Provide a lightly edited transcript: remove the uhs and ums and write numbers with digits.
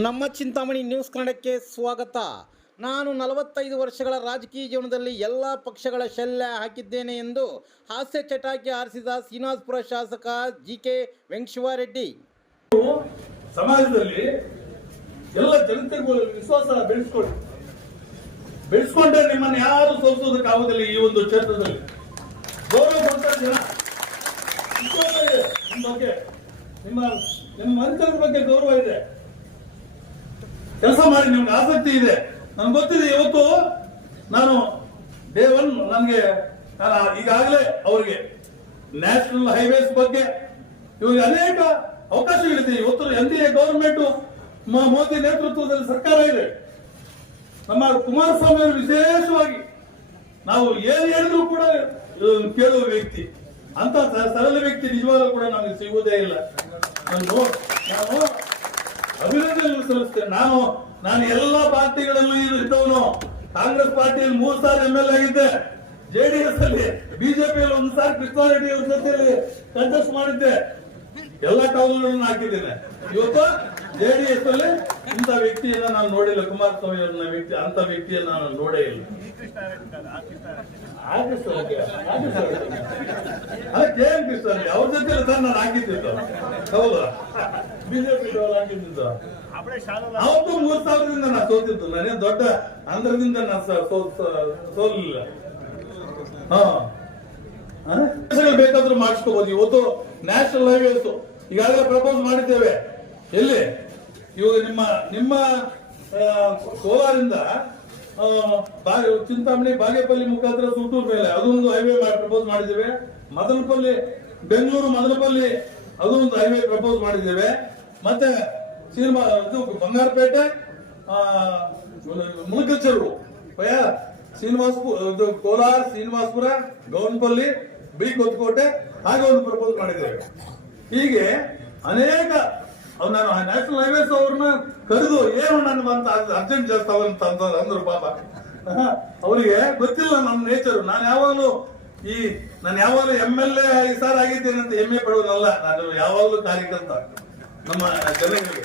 ನಮ್ಮ ಚಿಂತಾಮಣಿ ನ್ಯೂಸ್ ಕನ್ನಡಕ್ಕೆ ಸ್ವಾಗತ. ನಾನು 45 ವರ್ಷಗಳ ರಾಜಕೀಯ ಜೀವನದಲ್ಲಿ ಎಲ್ಲ ಪಕ್ಷಗಳ ಶಲ್ಯ ಹಾಕಿದ್ದೇನೆ ಎಂದು ಹಾಸ್ಯ ಚಟಾಕಿ ಹಾರಿಸಿದ ಶ್ರೀನಿವಾಸಪುರ ಶಾಸಕ ಜಿಕೆ ವೆಂಕಟೇಶ್ವರರೆಡ್ಡಿ. ಸಮಾಜದಲ್ಲಿ ಎಲ್ಲ ಜನತೆಗೂ ವಿಶ್ವಾಸ ಬೆಳೆಸ್ಕೊಂಡ್ರೆ ನಿಮ್ಮನ್ನು ಯಾರು ಸೋಲಿಸೋದಕ್ಕಾಗುವುದಿಲ್ಲ. ಈ ಒಂದು ಕ್ಷೇತ್ರದಲ್ಲಿ ಗೌರವ ಕೊಡ್ತಾರೆ ಜನ, ವಿಶ್ವಾಸ ಇದೆ ನಿಮ್ಮ ಬಗ್ಗೆ, ನಿಮ್ಮ ಮನೆತನದ ಬಗ್ಗೆ ಗೌರವ ಇದೆ. ಕೆಲಸ ಮಾಡಿ, ನಿಮ್ಗೆ ಆಸಕ್ತಿ ಇದೆ. ನನ್ಗೆ ಗೊತ್ತಿದೆ. ಇವತ್ತು ನಾನು ಡೇ 1 ನನಗೆ ಈಗಾಗಲೇ ಅವರಿಗೆ ನ್ಯಾಷನಲ್ ಹೈವೇಸ್ ಬಗ್ಗೆ ಇವಾಗ ಅನೇಕ ಅವಕಾಶಗಳಿದೆ. ಇವತ್ತು NDA ಗವರ್ಮೆಂಟ್ ಮೋದಿ ನೇತೃತ್ವದಲ್ಲಿ ಸರ್ಕಾರ ಇದೆ. ನಮ್ಮ ಕುಮಾರಸ್ವಾಮಿ ಅವರು ವಿಶೇಷವಾಗಿ ನಾವು ಏನ್ ಹೇಳಿದ್ರು ಕೂಡ ಕೇಳುವ ವ್ಯಕ್ತಿ, ಅಂತ ಸರಳ ವ್ಯಕ್ತಿ ನಿಜವಾಗ್ಲೂ ಕೂಡ ನಮಗೆ ಸಿಗುವುದೇ ಇಲ್ಲ. ನಾನು ಅಭಿನಂದನೆ ಸಲ್ಲಿಸ್ತೇನೆ. ನಾನು ಎಲ್ಲ ಪಾರ್ಟಿಗಳಲ್ಲೂ ಇದ್ದವನು. ಕಾಂಗ್ರೆಸ್ ಪಾರ್ಟಿಯಲ್ಲಿ 3 ಸಾರಿ MLA ಆಗಿದ್ದೆ, JDS ಅಲ್ಲಿ, ಬಿಜೆಪಿಯಲ್ಲಿ 1 ಸಾರಿ ಕೃಷ್ಣಾರೆಡ್ಡಿ ಅವ್ರ ಜೊತೆಯಲ್ಲಿ ಕಂಟೆಸ್ಟ್ ಮಾಡಿದ್ದೆ. ಎಲ್ಲ ಕಾಲುಗಳನ್ನು ಹಾಕಿದ್ದೇನೆ. ಇವತ್ತು JDS ಅಲ್ಲಿ ಇಂಥ ವ್ಯಕ್ತಿಯನ್ನ ನಾನು ನೋಡಿಲ್ಲ. ಕುಮಾರಸ್ವಾಮಿ ಅವ್ರನ್ನ ವ್ಯಕ್ತಿ, ಅಂತ ವ್ಯಕ್ತಿಯನ್ನ ನಾನು ನೋಡೇ ಇಲ್ಲ. JN ಕೃಷ್ಣಾರೆಡ್ಡಿ ಅವ್ರ ಜೊತೆ ನಾನು ಹಾಕಿದ್ದು. ಹೌದಾ? ಬಿಜೆಪಿ ಹಾಕಿದ್ದು. ಅವತ್ತು 3,000ದಿಂದ ನಾನು ಸೋತಿದ್ದು. ನಾನೇ ದೊಡ್ಡ ಅಂದ್ರದಿಂದ ನಾನು ಸೋಲಿಲ್ಲ. ಬೇಕಾದ್ರೂ ಮಾಡಿಸ್ಕೋಬಹುದು. ಇವತ್ತು ನ್ಯಾಷನಲ್ ಹೈವೇಸ್ ಈಗಾಗಲೇ ಪ್ರಪೋಸ್ ಮಾಡಿದ್ದೇವೆ. ಎಲ್ಲಿ? ಇವಾಗ ನಿಮ್ಮ ಕೋಲಾರಿಂದ ಚಿಂತಾಮಣಿ ಬಾಗೇಪಲ್ಲಿ ಮುಖಾಂತರ ಸುತ್ತೂರು ಮೇಲೆ ಅದೊಂದು ಹೈವೇ ಪ್ರಪೋಸ್ ಮಾಡಿದ್ದೇವೆ. ಮದನಪಲ್ಲಿ, ಬೆಂಗಳೂರು ಮದನಪಲ್ಲಿ ಅದೊಂದು ಹೈವೇ ಪ್ರಪೋಸ್ ಮಾಡಿದ್ದೇವೆ. ಮತ್ತೆ ಬಂಗಾರಪೇಟೆ, ಮುಲಕಲ್ಚರು, ಕೋಲಾರ, ಶ್ರೀನಿವಾಸಪುರ, ಗೌನಪಲ್ಲಿ, ಬಿಕೊತ್ಕೋಟೆ ಹಾಗೆ ಒಂದು ಪ್ರಪೋಸ್ ಮಾಡಿದ್ದೇವೆ. ಹೀಗೆ ಅನೇಕ ನಾನು ನ್ಯಾಷನಲ್ ಹೈವೇಸ್ ಅವ್ರನ್ನ ಕರೆದು ಏನು ನನ್ನ ಅಂತ ಅರ್ಜೆಂಟ್ చేస్తాವಂತ ಅಂದ್ರು. ಪಾಪ ಅವರಿಗೆ ಗೊತ್ತಿಲ್ಲ ನಮ್ಮ ನೇಚರ್. ನಾನು ಯಾವಾಗಲೂ MLA ಈ ಸಾರಿ ಆಗಿದ್ದೇನೆ ಅಂತ ಹೆಮ್ಮೆ ಪಡುವುದಲ್ಲ. ನಾನು ಯಾವಾಗಲೂ ಕಾರ್ಯಕರ್ತ ನಮ್ಮ ಜನರಿಗೆ.